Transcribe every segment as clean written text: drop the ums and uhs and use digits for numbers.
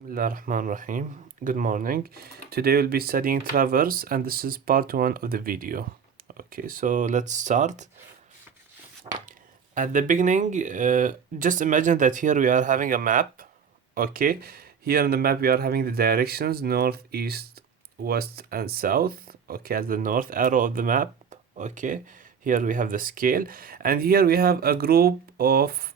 Bismillahirrahmanirrahim. Good morning. Today we'll be studying traverse and this is part 1 of the video. Okay, so let's start. At the beginning, just imagine that here we are having a map. Okay, here in the map we are having the directions north, east, west, and south. Okay, as the north arrow of the map. Okay, here we have the scale, and here we have a group of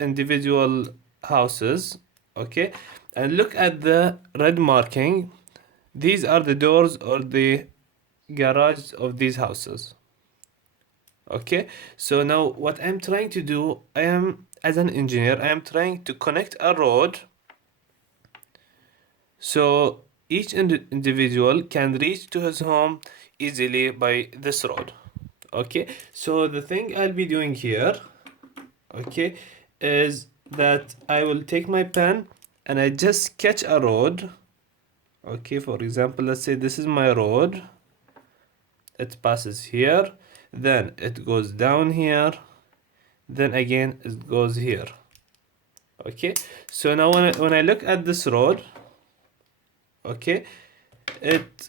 individual houses. Okay, and look at the red marking. These are the doors or the garage of these houses. Okay, so now what I'm trying to do, I am as an engineer, I am trying to connect a road so each individual can reach to his home easily by this road. Okay, so the thing I'll be doing here, okay, is that I will take my pen and I just sketch a road. Okay, for example, let's say this is my road. It passes here, then it goes down here, then again it goes here. Okay, so now when I look at this road, okay, it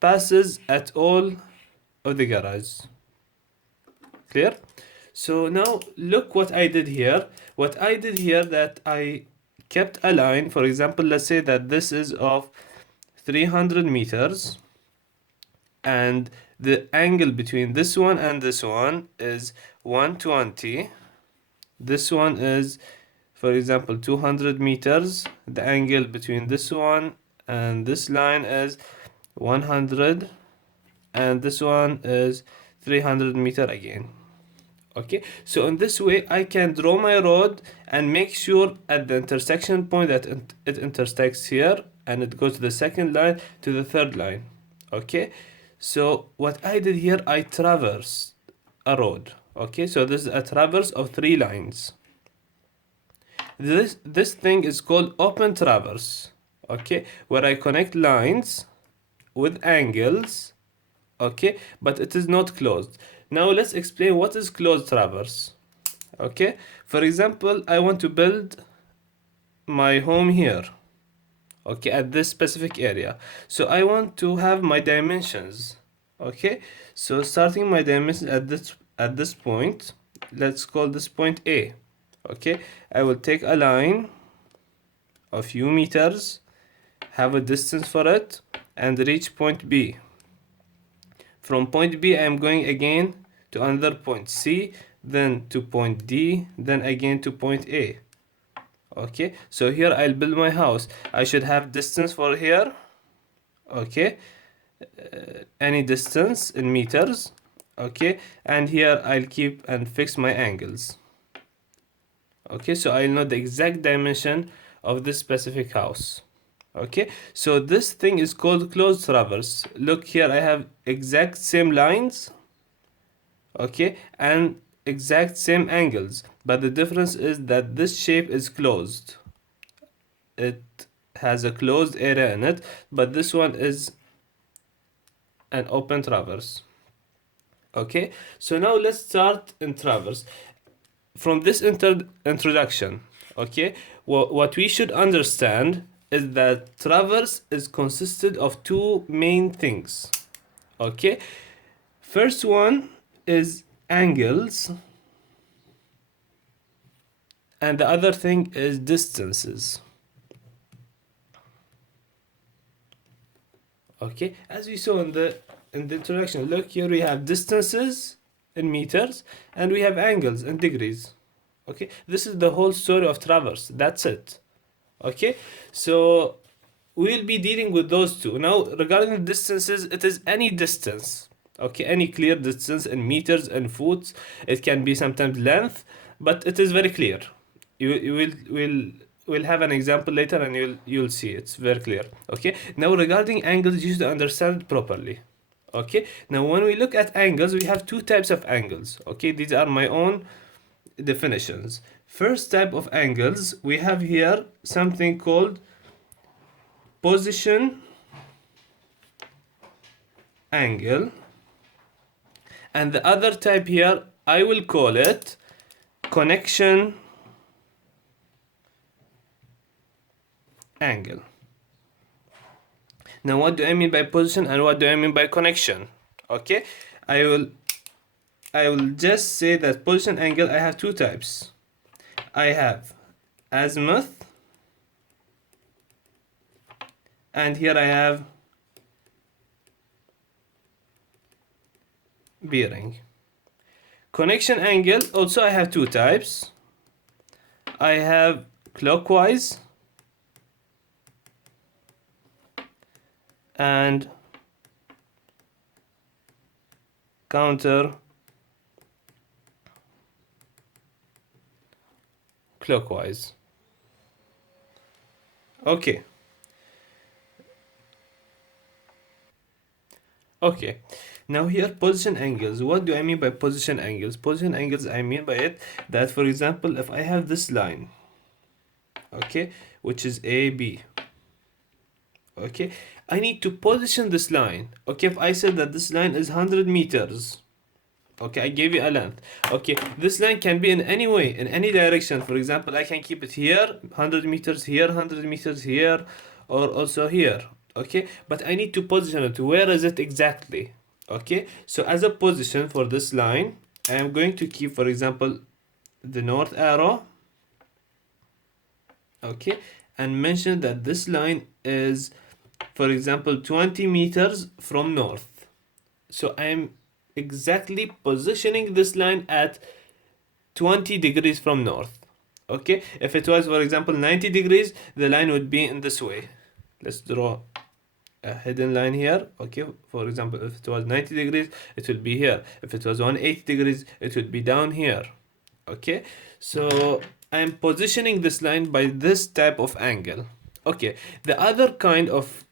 passes at all of the garage. Clear? So now look what I did here. What I did here, that I kept a line. For example, let's say that this is of 300 meters and the angle between this one and this one is 120. This one is, for example, 200 meters. The angle between this one and this line is 100, and this one is 300 meter again. Okay, so in this way I can draw my road and make sure at the intersection point that it intersects here and it goes to the second line to the third line. Okay, so what I did here, I traverse a road. Okay, so this is a traverse of 3 lines. This thing is called open traverse. Okay, where I connect lines with angles. Okay, but it is not closed. Now let's explain what is closed traverse. Okay, for example, I want to build my home here. Okay, at this specific area, so I want to have my dimensions. Okay, so starting my dimensions at this point, let's call this point A. Okay, I will take a line a few meters, have a distance for it, and reach point B. From point B I am going again to another point C, then to point D, then again to point A. Okay, so here I'll build my house. I should have distance for here. Okay, any distance in meters. Okay, and here I'll keep and fix my angles. Okay, so I'll know the exact dimension of this specific house. Okay, so this thing is called closed traverse. Look here, I have exact same lines, okay, and exact same angles, but the difference is that this shape is closed. It has a closed area in it, but this one is an open traverse. Okay, so now let's start in traverse from this introduction. Okay, what we should understand is that traverse is consisted of 2 main things. Okay, first one is angles and the other thing is distances. Okay, as we saw in the introduction, look here, we have distances in meters and we have angles in degrees. Okay, this is the whole story of traverse. That's it. Okay, so we'll be dealing with those two. Now regarding the distances, it is any distance. Okay, any clear distance in meters and foot. It can be sometimes length, but it is very clear. We'll have an example later and you'll see it's very clear. Okay, now regarding angles, you should understand it properly. Okay, now when we look at angles, we have 2 types of angles. Okay, these are my own definitions. First type of angles, we have here something called position angle, and the other type here I will call it connection angle. Now what do I mean by position and what do I mean by connection? Okay, I will just say that position angle, I have two types. I have azimuth, and here I have bearing. Connection angle, also I have two types. I have clockwise and counter clockwise. Okay. Okay. Now here position angles. What do I mean by position angles? Position angles, I mean by it that, for example, if I have this line, okay, which is AB, okay, I need to position this line. Okay, if I said that this line is 100 meters, okay, I gave you a length. Okay, this line can be in any way, in any direction. For example, I can keep it here, 100 meters here, 100 meters here, or also here. Okay, but I need to position it. Where is it exactly? Okay, so as a position for this line, I am going to keep, for example, the north arrow. Okay, and mention that this line is, for example, 20 meters from north. So I am exactly positioning this line at 20 degrees from north. Okay, if it was, for example, 90 degrees, the line would be in this way. Let's draw a hidden line here. Okay, for example, if it was 90 degrees, it would be here. If it was 180 degrees, it would be down here. Okay, so I'm positioning this line by this type of angle. Okay, the other kind of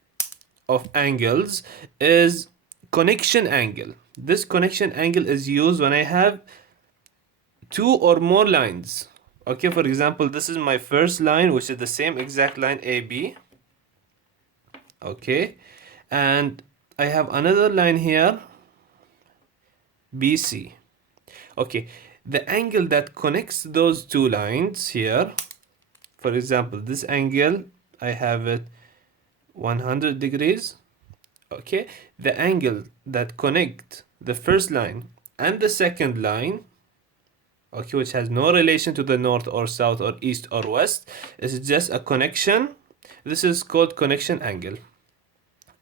angles is connection angle. This connection angle is used when I have two or more lines. Okay, for example, this is my first line, which is the same exact line AB. Okay, and I have another line here, BC. Okay, the angle that connects those two lines here, for example, this angle, I have it 100 degrees. Okay, the angle that connect the first line and the second line, okay, which has no relation to the north or south or east or west, is just a connection. This is called connection angle.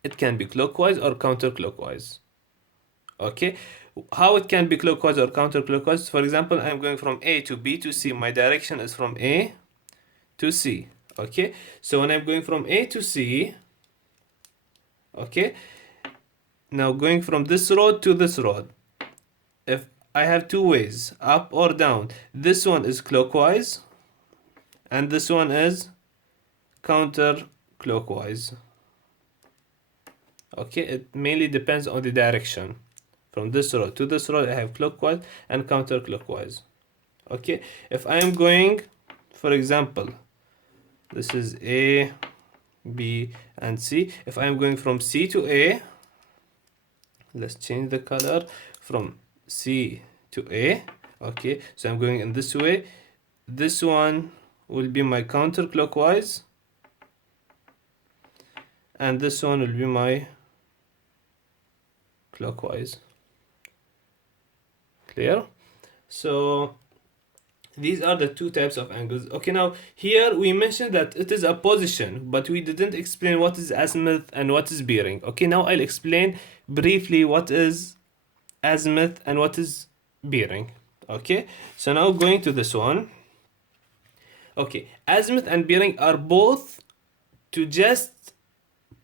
It can be clockwise or counterclockwise. Okay, how it can be clockwise or counterclockwise? For example, I'm going from A to B to C. My direction is from A to C. Okay, so when I'm going from A to C, okay, now going from this road to this road, if I have two ways, up or down, this one is clockwise and this one is counterclockwise. Okay, it mainly depends on the direction. From this road to this road, I have clockwise and counterclockwise. Okay, if I am going, for example, this is A, B, and C. If I am going from C to A, let's change the color from C to A. Okay, so I'm going in this way. This one will be my counterclockwise, and this one will be my clockwise. Clear? So these are the two types of angles. Okay, now here we mentioned that it is a position, but we didn't explain what is azimuth and what is bearing. Okay, now I'll explain briefly what is azimuth and what is bearing. Okay, so now going to this one. Okay, azimuth and bearing are both to just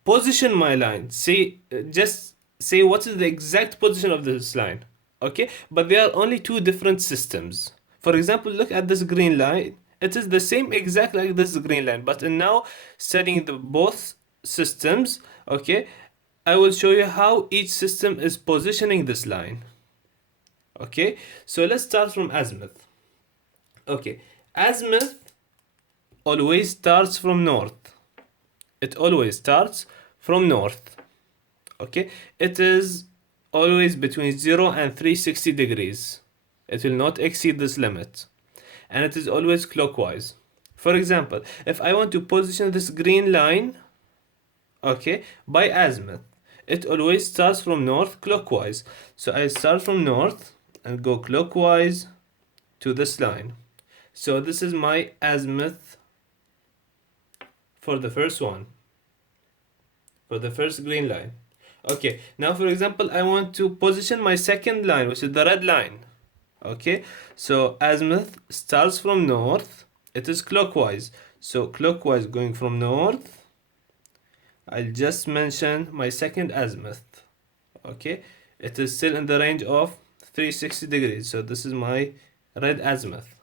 position my line. Just say what is the exact position of this line. Okay, but there are only two different systems. For example, look at this green line. It is the same exact like this green line, but now studying the both systems, okay, I will show you how each system is positioning this line. Okay, so let's start from azimuth. Okay, azimuth always starts from north. It always starts from north. Okay, it is always between 0 and 360 degrees. It will not exceed this limit, and it is always clockwise. For example, if I want to position this green line, okay, by azimuth, it always starts from north clockwise. So I start from north and go clockwise to this line. So this is my azimuth for the first one, for the first green line. Okay, now for example, I want to position my second line, which is the red line. Okay, so azimuth starts from north, it is clockwise. So clockwise going from north, I'll just mention my second azimuth. Okay, it is still in the range of 360 degrees. So this is my red azimuth.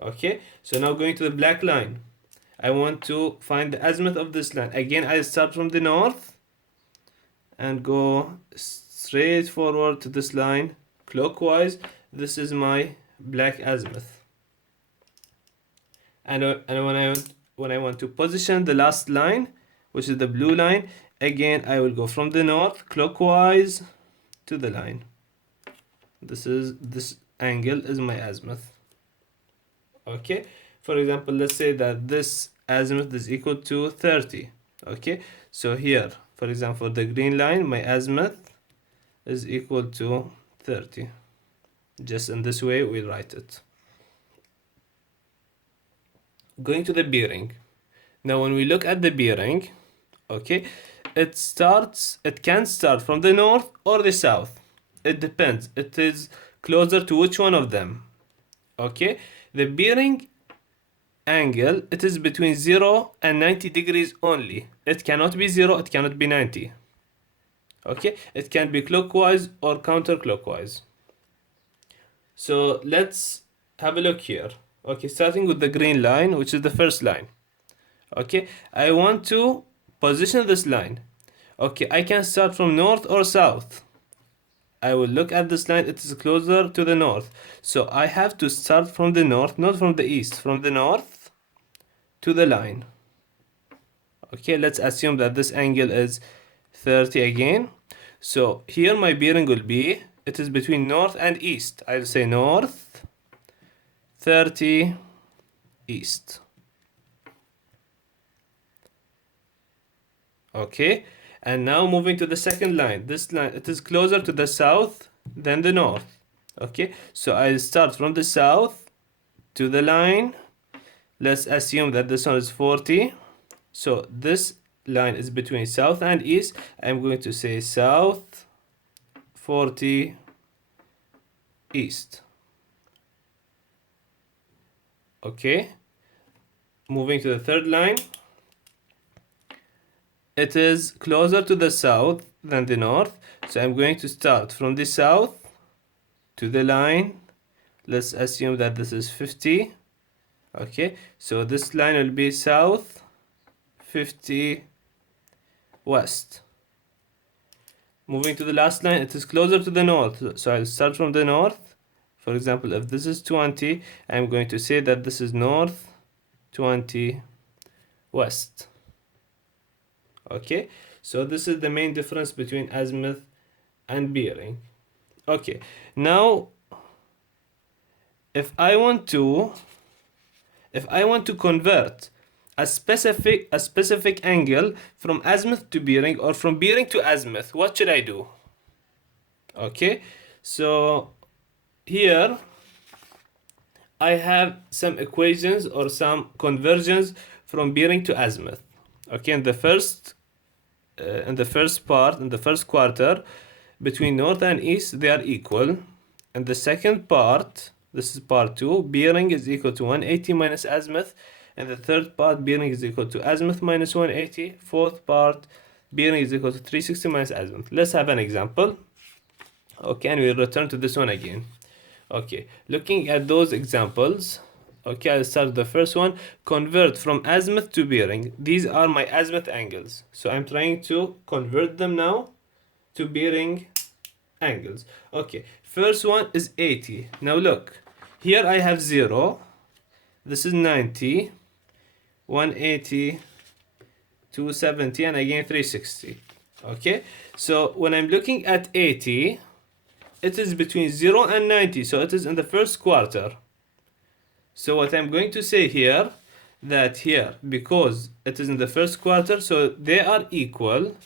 Okay, so now going to the black line. I want to find the azimuth of this line. Again, I start from the north and go straight forward to this line clockwise. This is my black azimuth. And when I want to position the last line, which is the blue line, again I will go from the north clockwise to the line. This angle is my azimuth. Okay, for example, let's say that this azimuth is equal to 30. Okay, so here, for example, the green line, my azimuth is equal to 30. Just in this way we write it. Going to the bearing. Now when we look at the bearing, okay, it can start from the north or the south. It depends. It is closer to which one of them. Okay, the bearing angle, it is between 0 and 90 degrees only. It cannot be 0, it cannot be 90. Okay, it can be clockwise or counterclockwise. So let's have a look here. Okay, starting with the green line, which is the first line. Okay, I want to position this line. Okay, I can start from north or south. I will look at this line, it is closer to the north. So I have to start from the north, not from the east, from the north to the line. Okay, let's assume that this angle is 30 again. So here my bearing will be, it is between north and east. I'll say north, 30, east. Okay, and now moving to the second line. This line, it is closer to the south than the north. Okay, so I'll start from the south to the line. Let's assume that this one is 40. So this line is between south and east. I'm going to say south, 40, east. Okay, moving to the third line. It is closer to the south than the north. So I'm going to start from the south to the line. Let's assume that this is 50. Okay, so this line will be south, 50, west. Moving to the last line, it is closer to the north. So I'll start from the north. For example, if this is 20, I'm going to say that this is north, 20, west. Okay, so this is the main difference between azimuth and bearing. Okay, now if I want to convert a specific angle from azimuth to bearing or from bearing to azimuth, what should I do? Okay, so here I have some equations or some conversions from bearing to azimuth. Okay, in the first quarter, between north and east, they are equal. In the second part, this is part 2, bearing is equal to 180 minus azimuth. And the third part, bearing is equal to azimuth minus 180. Fourth part, bearing is equal to 360 minus azimuth. Let's have an example. Okay, and we'll return to this one again. Okay, looking at those examples. Okay, I'll start the first one. Convert from azimuth to bearing. These are my azimuth angles. So I'm trying to convert them now to bearing angles. Okay, first one is 80. Now look, here I have 0. This is 90, 180, 270, and again 360. Okay, so when I'm looking at 80, it is between 0 and 90. So it is in the first quarter. So what I'm going to say here, that here, because it is in the first quarter, so they are equal.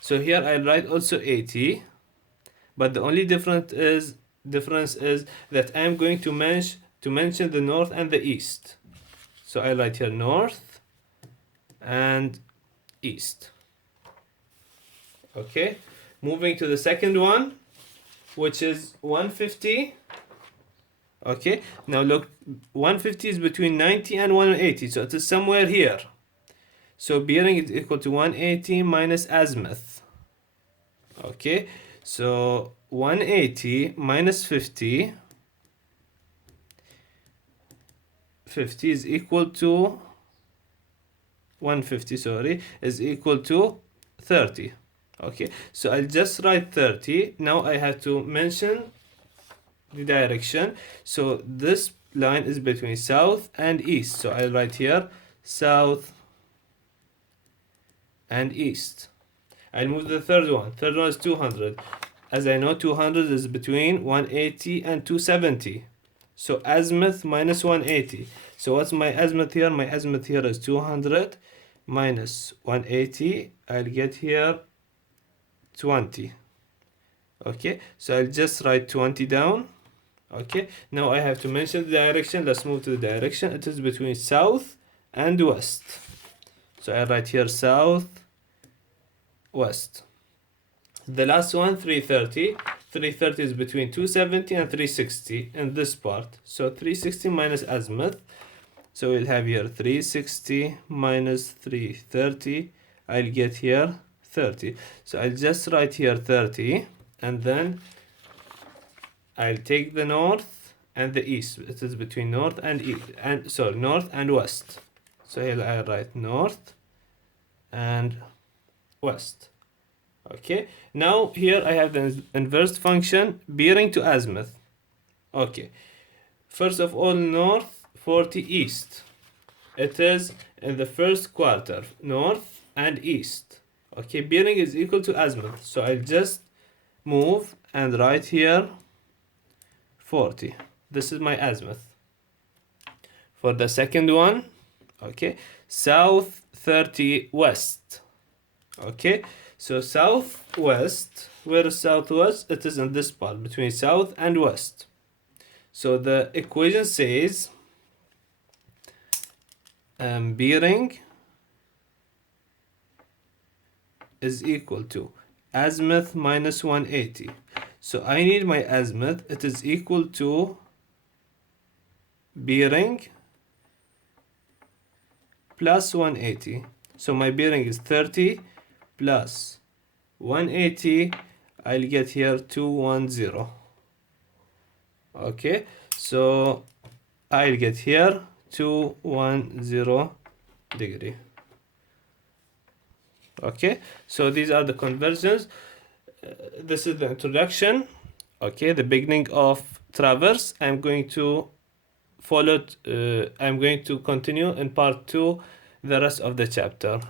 So here I'll write also 80, but the only difference is that I'm going to mention the north and the east. So I write here north and east. Okay, moving to the second one, which is 150. Okay, now look, 150 is between 90 and 180, so it is somewhere here. So bearing is equal to 180 minus azimuth. Okay, so 180 minus 50 is equal to 150, sorry, is equal to 30. Okay, so I'll just write 30. Now I have to mention the direction. So this line is between south and east, so I'll write here south and east. I'll move to the third one. Third one is 200. As I know, 200 is between 180 and 270. So azimuth minus 180. So what's my azimuth here? My azimuth here is 200 minus 180. I'll get here 20. Okay, so I'll just write 20 down. Okay, now I have to mention the direction. Let's move to the direction. It is between south and west. So I write here south, west. The last one, 330. 330 is between 270 and 360 in this part. So 360 minus azimuth. So we'll have here 360 minus 330. I'll get here 30. So I'll just write here 30, and then I'll take the north and the east. It is between north and east, and sorry, north and west. So here I write north and west. Okay, now here I have the inverse function bearing to azimuth. Okay, first of all, north 40 east. It is in the first quarter, north and east. Okay, bearing is equal to azimuth, so I'll just move and write here 40. This is my azimuth. For the second one, okay, south 30 west. Okay, so southwest, where is southwest? It is in this part between south and west. So the equation says bearing is equal to azimuth minus 180. So I need my azimuth. It is equal to bearing plus 180. So my bearing is 30 plus 180. I'll get here 210. Okay, so I'll get here 210 degree. Okay, so these are the conversions. This is the introduction. Okay, the beginning of traverse. I'm going to I'm going to continue in part 2 the rest of the chapter.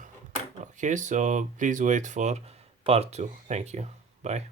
Okay, so please wait for part 2. Thank you. Bye.